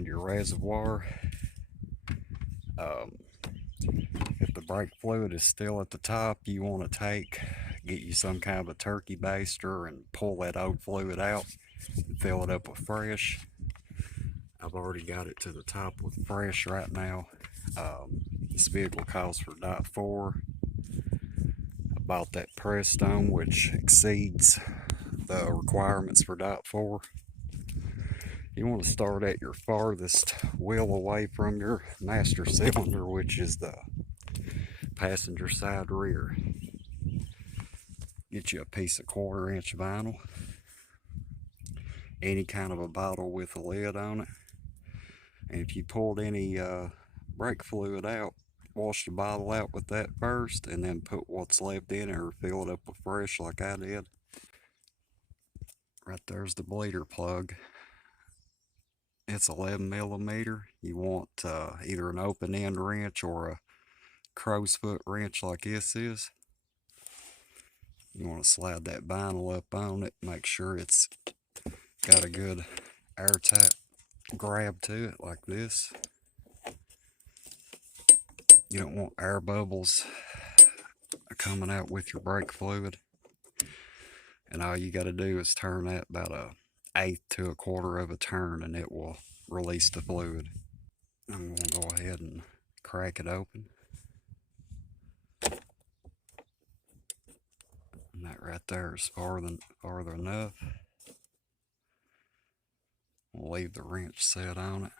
find your reservoir. If the brake fluid is still at the top, you want to get you some kind of a turkey baster and pull that old fluid out and fill it up with fresh. I've already got it to the top with fresh right now. This vehicle calls for .4. I bought that Prestone, which exceeds the requirements for .4. You want to start at your farthest wheel away from your master cylinder, which is the passenger side rear. Get you a piece of 1/4-inch vinyl, any kind of a bottle with a lid on it, and if you pulled any brake fluid out, wash the bottle out with that first and then put what's left in it or fill it up with fresh like I did. Right there's the bleeder plug. It's 11mm. You want either an open end wrench or a crow's foot wrench like this is. You want to slide that vinyl up on it, make sure it's got a good airtight grab to it like this. You don't want air bubbles coming out with your brake fluid. And all you got to do is turn that about 1/8 to 1/4 of a turn and it will release the fluid. I'm going to go ahead and crack it open. And that right there is farther enough. We'll leave the wrench set on it.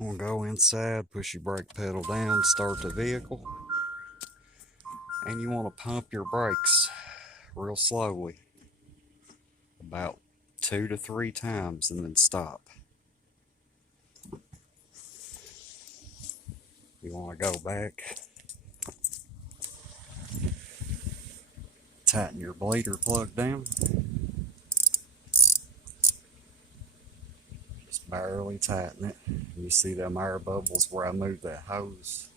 I'm going to go inside, push your brake pedal down, start the vehicle. And you want to pump your brakes real slowly, about 2 to 3 times, and then stop. You want to go back, tighten your bleeder plug down, just barely tighten it. You see them air bubbles where I moved that hose?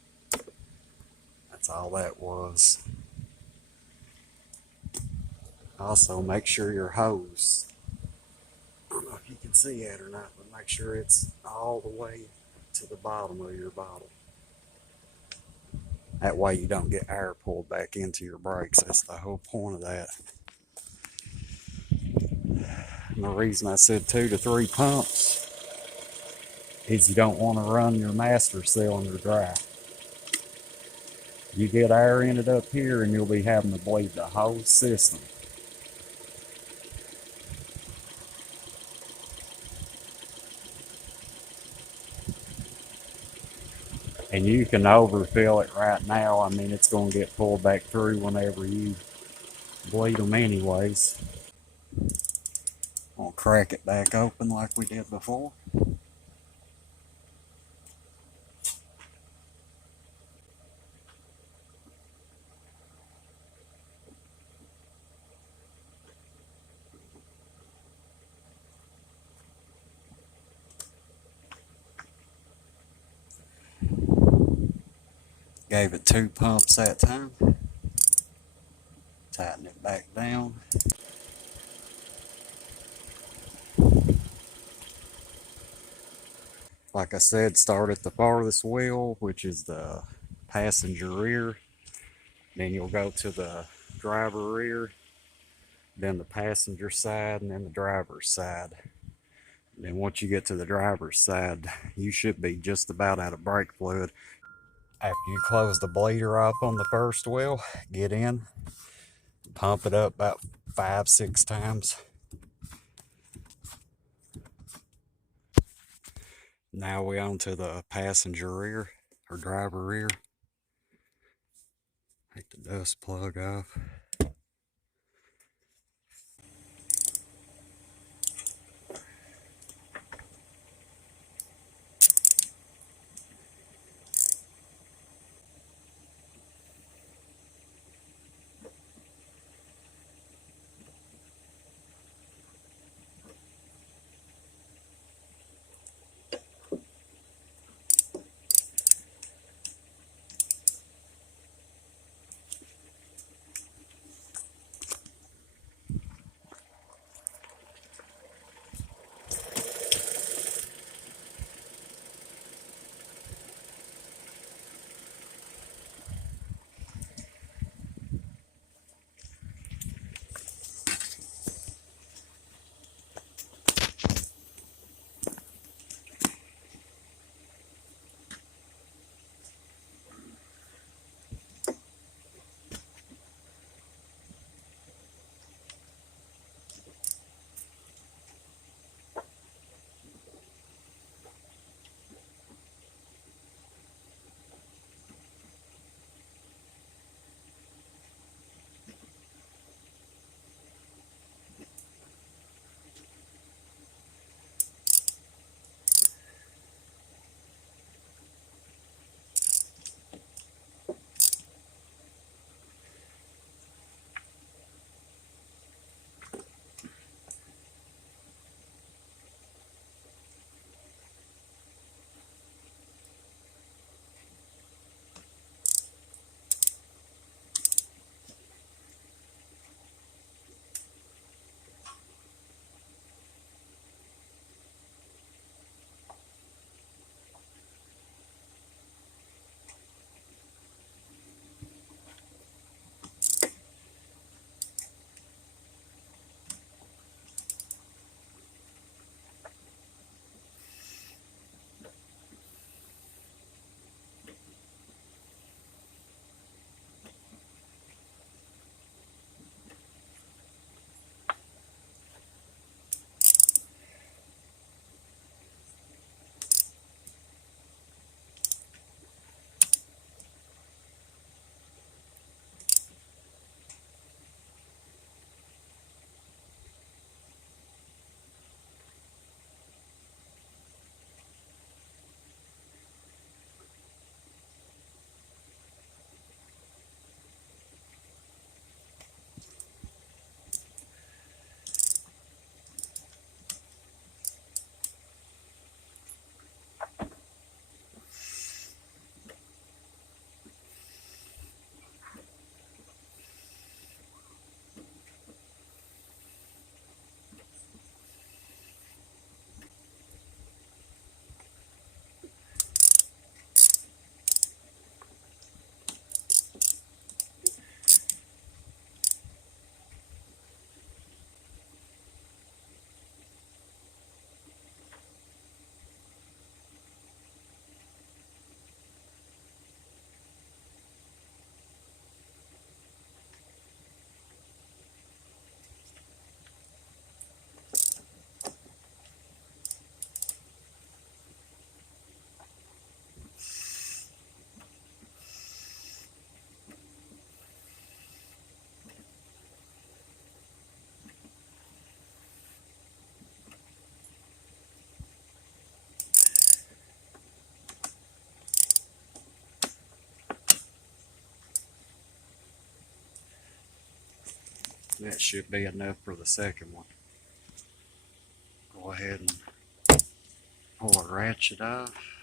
That's all that was. Also, make sure your hose, I don't know if you can see it or not, but make sure it's all the way to the bottom of your bottle. That way you don't get air pulled back into your brakes. That's the whole point of that. And the reason I said 2 to 3 pumps is you don't want to run your master cylinder dry. You get air in it up here and you'll be having to bleed the whole system. And you can overfill it right now. I mean, it's going to get pulled back through whenever you bleed them anyways. I'll crack it back open like we did before. Gave it 2 pumps that time. Tighten it back down. Like I said, start at the farthest wheel, which is the passenger rear. Then you'll go to the driver rear, then the passenger side, and then the driver's side. And then once you get to the driver's side, you should be just about out of brake fluid. After you close the bleeder off on the first wheel, get in, pump it up about 5-6 times. Now we're on to the passenger rear or driver rear. Take the dust plug off. That should be enough for the second one. Go ahead and pull a ratchet off.